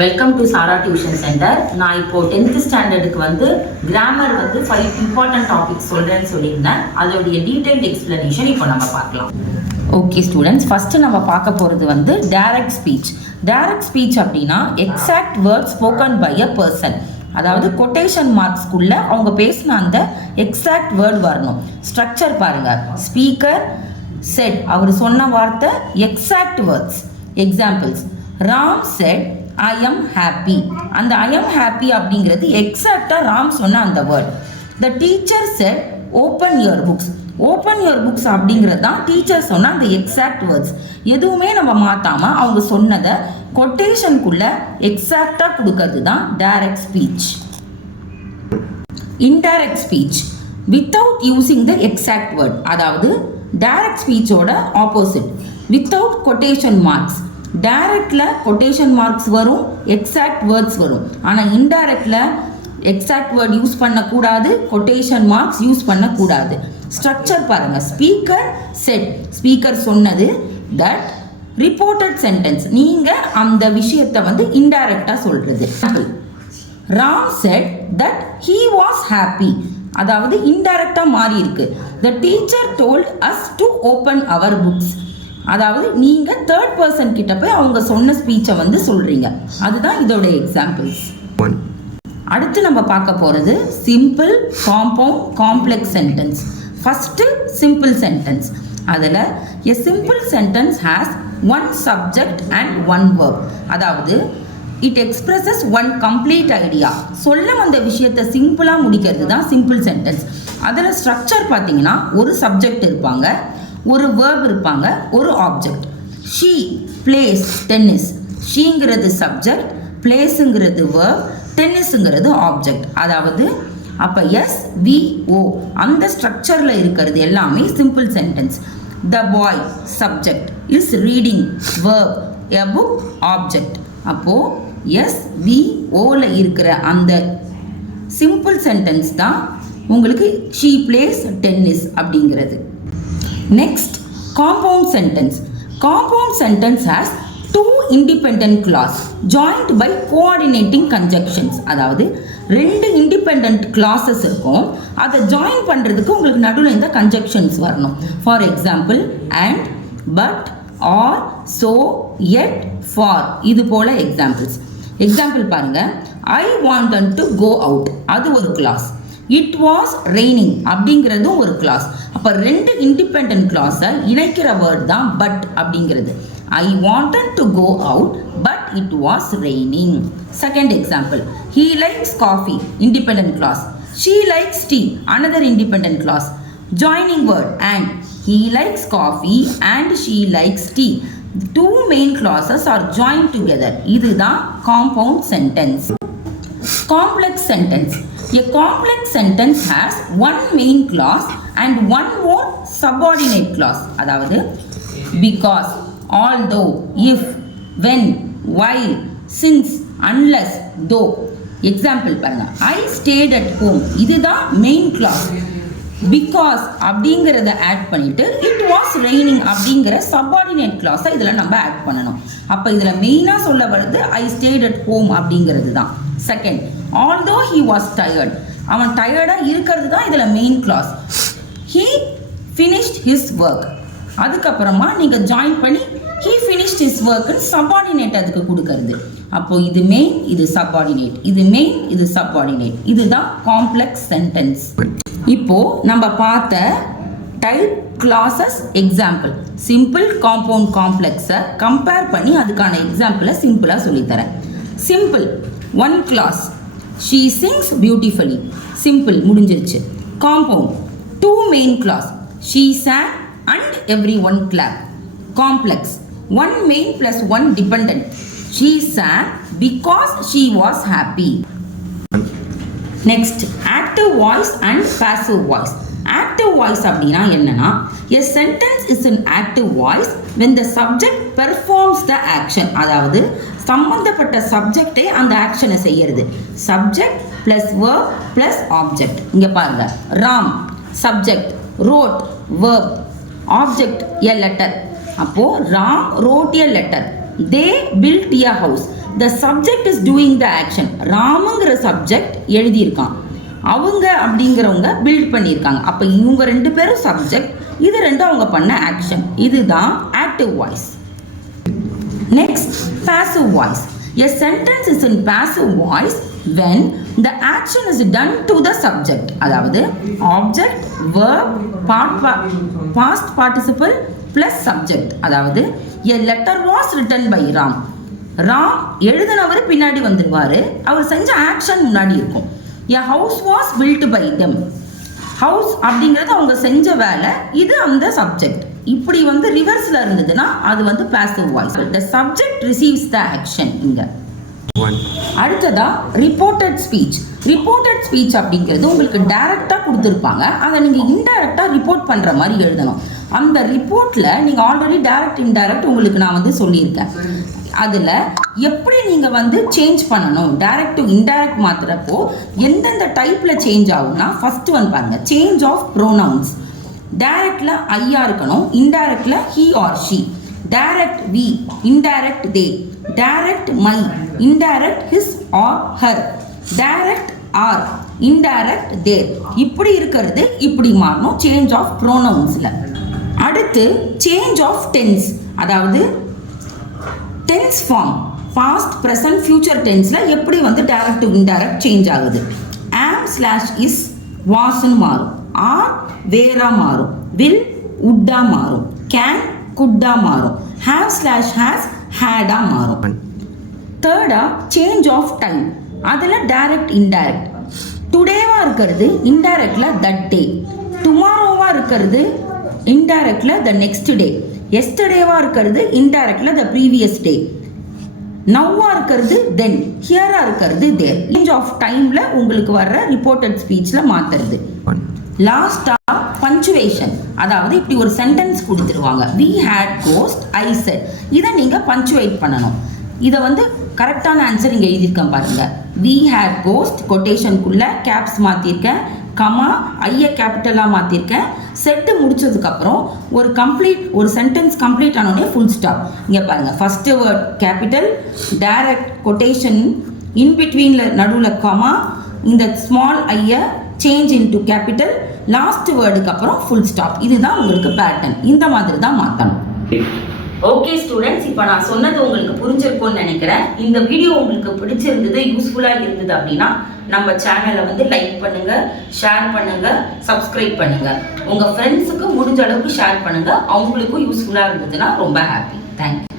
Welcome to Sara tuition centre. நான் இப்போ 10th ஸ்டாண்டர்டுக்கு grammar 5 important topics சொல்கிறேன்னு சொல்லியிருந்தேன். அதோடைய டீடைல்டு எக்ஸ்பிளனேஷன் இப்போ நம்ம பார்க்கலாம். ஓகே ஸ்டூடெண்ட்ஸ், ஃபஸ்ட்டு நம்ம பார்க்க போகிறது டைரக்ட் ஸ்பீச். டைரக்ட் ஸ்பீச் அப்படின்னா exact word spoken by a person. அதாவது கொட்டேஷன் மார்க்ஸ்க்குள்ள அவங்க பேசின அந்த எக்ஸாக்ட் வேர்ட் வரணும். ஸ்ட்ரக்சர் பாருங்க, ஸ்பீக்கர் செட், அவர் சொன்ன வார்த்தை exact words. Examples, Ram said I am happy. அந்த ஐ எம் ஹாப்பி அப்படிங்கிறது எக்ஸாக்டாக ராம் சொன்ன அந்த word. The teacher said open your books. Open your books அப்படிங்கிறது தான் டீச்சர் சொன்ன அந்த எக்ஸாக்ட் வேர்ட்ஸ். எதுவுமே நம்ம மாற்றாமல் அவங்க சொன்னதை கொட்டேஷனுக்குள்ள எக்ஸாக்டாக கொடுக்கறது தான் direct speech. Indirect speech without using the exact word, அதாவது டைரக்ட் ஸ்பீச்சோட ஆப்போசிட். Without quotation marks. டைரக்டில் கொட்டேஷன் மார்க்ஸ் வரும், எக்ஸாக்ட் வேர்ட்ஸ் வரும். ஆனால் இன்டைரக்டில் எக்ஸாக்ட் வேர்ட் யூஸ் பண்ணக்கூடாது, கொட்டேஷன் மார்க்ஸ் யூஸ் பண்ணக்கூடாது. ஸ்ட்ரக்சர் பாருங்கள், ஸ்பீக்கர் செட், ஸ்பீக்கர் சொன்னது. தட் ரிப்போர்ட்டட் சென்டென்ஸ், நீங்கள் அந்த விஷயத்தை இன்டைரக்டாக சொல்கிறது. Ram said that he was happy, அதாவது இன்டைரக்டாக மாறி இருக்கு. The teacher told us to open our books, அதாவது நீங்கள் தேர்ட் பர்சன் கிட்ட போய் அவங்க சொன்ன ஸ்பீச்சை சொல்கிறீங்க. அதுதான் இதோட எக்ஸாம்பிள்ஸ். அடுத்து நம்ம பார்க்க போகிறது simple, compound, complex sentence. First simple sentence. அதில் a simple sentence has one subject and one verb. அதாவது it expresses one complete idea. சொல்ல வந்த விஷயத்தை சிம்பிளாக முடிக்கிறது தான் சிம்பிள் சென்டென்ஸ். அதில் ஸ்ட்ரக்சர் பார்த்தீங்கன்னா ஒரு சப்ஜெக்ட் இருப்பாங்க, ஒரு வேர்ப் இருப்பாங்க, ஒரு ஆப்ஜெக்ட். She plays tennis. ஷீங்கிறது சப்ஜெக்ட், பிளேஸுங்கிறது வேர்ப், டென்னிஸுங்கிறது ஆப்ஜெக்ட். அதாவது அப்போ SVO அந்த ஸ்ட்ரக்சரில் இருக்கிறது எல்லாமே simple sentence. The boy subject, is reading verb, a book object. அப்போது SVOவில் இருக்கிற அந்த சிம்பிள் சென்டென்ஸ் தான் உங்களுக்கு ஷீ பிளேஸ் டென்னிஸ் அப்படிங்கிறது. Next, compound sentence. Compound sentence has two independent clause joined by coordinating conjunctions. அதாவது ரெண்டு இண்டிபெண்ட் கிளாஸஸ் இருக்கும், அதை ஜாயின் பண்ணுறதுக்கு உங்களுக்கு நடுவில் இந்த கன்ஜங்ஷன்ஸ் வரணும். For example and, but, or, so, yet, for, இது போல் எக்ஸாம்பிள்ஸ். எக்ஸாம்பிள் பாருங்கள், I wanted to go out, அது ஒரு கிளாஸ். இட் வாஸ் ரெய்னிங் அப்படிங்கிறதும் ஒரு கிளாஸ். அப்போ ரெண்டு இண்டிபெண்ட் கிளாஸை இணைக்கிற வேர்ட் தான் பட் அப்படிங்கிறது. I wanted to go out but it was raining. Second example, he likes coffee, independent clause. She likes tea, another independent clause. Joining word and, he likes coffee and she likes tea. Two main clauses are joined together. இதுதான் compound sentence. Complex sentence. A complex sentence has one main clause and one more subordinate clause. அதாவது because, although, if, when, while, since, unless, though. Example பாருங்க, I stayed at home, இதுதான் main clause. Because அப்படிங்கிறத add பண்ணிட்டு it was raining அப்படிங்கிற subordinate கிளாஸை இதில் நம்ம add பண்ணணும். அப்போ இதில் மெயினாக சொல்ல வருது ஐ ஸ்டேட் அட் ஹோம் அப்படிங்கிறது தான். Second, although he was tired, அவன் டயர்டாக இருக்கிறது தான் இதில் main clause. He finished his work, அதுக்கப்புறமா நீங்கள் ஜாயின் பண்ணி ஹீ ஃபினிஷ்ட் ஹிஸ் ஒர்க்குன்னு சப்பார்டினேட் அதுக்கு கொடுக்கறது. அப்போது இது மெயின், இது சப்பார்டினேட், இது மெயின், இது சப்பார்டினேட். இதுதான் காம்ப்ளெக்ஸ் சென்டென்ஸ். இப்போது நம்ம பார்த்த type clauses example, simple, compound, காம்ப்ளெக்ஸை கம்பேர் பண்ணி அதுக்கான எக்ஸாம்பிளை சிம்பிளாக சொல்லித்தரேன். Simple, one clause, she sings beautifully, simple முடிஞ்சிருச்சு. Compound, two main clause, she sang and every one clap. Complex, one main plus one dependent, she sang because she was happy. Next, active voice and passive voice. Active voice அப்படின்னா என்னன்னா, a sentence is an active voice when the subject performs the action. அதாவது சம்பந்தப்பட்ட சப்ஜெக்டே அந்த ஆக்ஷனை செய்யறது. Subject plus verb plus object. இங்கே பாருங்க, Ram subject, wrote verb, object a letter. அப்போ Ram wrote a letter, they built a house. The subject is doing the action. ராமுங்கிற subject எழுதியிருக்கான், அவங்க அப்படிங்கிறவங்க பில்ட் பண்ணியிருக்காங்க. அப்போ இவங்க 2 பேரும் சப்ஜெக்ட், இது 2 அவங்க பண்ண ஆக்ஷன். இதுதான் active voice. Next passive voice. A sentence is in passive voice when the action is done to the subject. அதாவது object, verb, past participle plus subject. அதாவது a letter was written by Ram. Ram எழுதினவர் பின்னாடி வந்துடுவார், அவர் செஞ்ச action முன்னாடி இருக்கும். a house was built by them. House அப்படிங்கிறது அவங்க செஞ்ச வேலை, இது அந்த சப்ஜெக்ட். இப்படி ரிவர்ஸ்ல இருந்ததுன்னா அது passive voice. the subject receives the action. இங்க அடுத்ததா ரிப்போர்ட்டட் ஸ்பீச். ரிப்போர்ட்டட் ஸ்பீச் அப்படிங்கிறது உங்களுக்கு டைரக்டா கொடுத்துருப்பாங்க, அதை நீங்க இன்டைரக்டா ரிப்போர்ட் பண்ற மாதிரி எழுதணும். அந்த ரிப்போர்ட்ல நீங்க ஆல்ரெடி டைரக்ட் இன்டைரக்ட் உங்களுக்கு நான் சொல்லியிருக்கேன். அதில் எப்படி நீங்கள் சேஞ்ச் பண்ணணும், டைரக்ட் டு இன்டைரக்ட் மாத்துறப்போ எந்தெந்த டைப்பில் சேஞ்ச் ஆகும்னா, ஃபர்ஸ்ட் பாருங்கள், சேஞ்ச் ஆஃப் ப்ரோனவுன்ஸ். டைரக்டில் ஐயா இருக்கணும், இன்டைரக்டில் he or she. Direct we, indirect they. Direct my, indirect his or her. Direct our, indirect their. இப்படி இருக்கிறது இப்படி மாறணும் சேஞ்ச் ஆஃப் ப்ரோனவுன்ஸில். அடுத்து சேஞ்ச் ஆஃப் டென்ஸ், அதாவது tense form, past present future டென்ஸில் எப்படி டைரக்ட் டு இன்டைரக்ட் சேஞ்ச் ஆகுது. ஆம் ஸ்லாஷ் இஸ் வாஸ்ன்னு மாறும், ஆர் வேரா மாறும், வில் உட்டா மாறும், கேன் குட்டா மாறும், ஹேவ் ஸ்லாஷ் ஹேஸ் ஹேடா மாறும். தேர்டா சேஞ்ச் ஆஃப் டைம், அதில் டைரக்ட் இன்டைரக்ட். டுடேவாக இருக்கிறது இன்டைரக்டில் தட் டே, டுமாரோவாக இருக்கிறது இன்டைரக்டில் த நெக்ஸ்ட் டே, எஸ்டர்டேவாக இருக்கிறது இன்டைரக்டில் த ப்ரீவியஸ் டே, நவ்வாக இருக்கிறது தென், ஹியராக இருக்கிறது தேர். சேஞ்ச் ஆஃப் டைமில் உங்களுக்கு வர்ற ரிப்போர்ட்டட் ஸ்பீச்சில் மாற்றுறது. லாஸ்ட்டாக பஞ்சுவேஷன், அதாவது இப்படி ஒரு சென்டென்ஸ் கொடுத்துருவாங்க, we had ghost I said. இதை நீங்கள் பஞ்சுவேட் பண்ணணும். இதை கரெக்டான ஆன்சர் இங்கே எழுதியிருக்கேன் பாருங்கள். வி ஹேட் கோஸ்ட் கொட்டேஷனுக்குள்ளே கேப்ஸ் மாற்றிருக்கேன், கமா ஐய கேபிட்டலாக மாற்றிருக்கேன். செட்டு முடிச்சதுக்கப்புறம் ஒரு சென்டென்ஸ் கம்ப்ளீட் ஆனோடனே ஃபுல் ஸ்டாப். இங்கே பாருங்கள், first word capital, direct quotation, இன்பிட்வீனில் நடுவில் கமா, இந்த ஸ்மால் ஐய சேஞ்ச் இன்டு கேபிட்டல், லாஸ்ட் வேர்டுக்கு அப்புறம் ஃபுல் ஸ்டாப். இதுதான் உங்களுக்கு பேட்டர்ன். இந்த மாதிரி தான் மாற்றணும். ஓகே ஸ்டூடெண்ட்ஸ், இப்போ நான் சொன்னது உங்களுக்கு புரிஞ்சிருக்கும்னு நினைக்கிறேன். இந்த வீடியோ உங்களுக்கு பிடிச்சிருந்தது, யூஸ்ஃபுல்லாக இருந்தது அப்படின்னா நம்ம சேனலை லைக் பண்ணுங்க, ஷேர் பண்ணுங்க, சப்ஸ்கிரைப் பண்ணுங்க. உங்க ஃப்ரெண்ட்ஸுக்கு முடிஞ்ச அளவுக்கு ஷேர் பண்ணுங்க, அவங்களுக்கும் யூஸ்ஃபுல்லாக இருந்ததுன்னா ரொம்ப ஹாப்பி. தேங்க்யூ.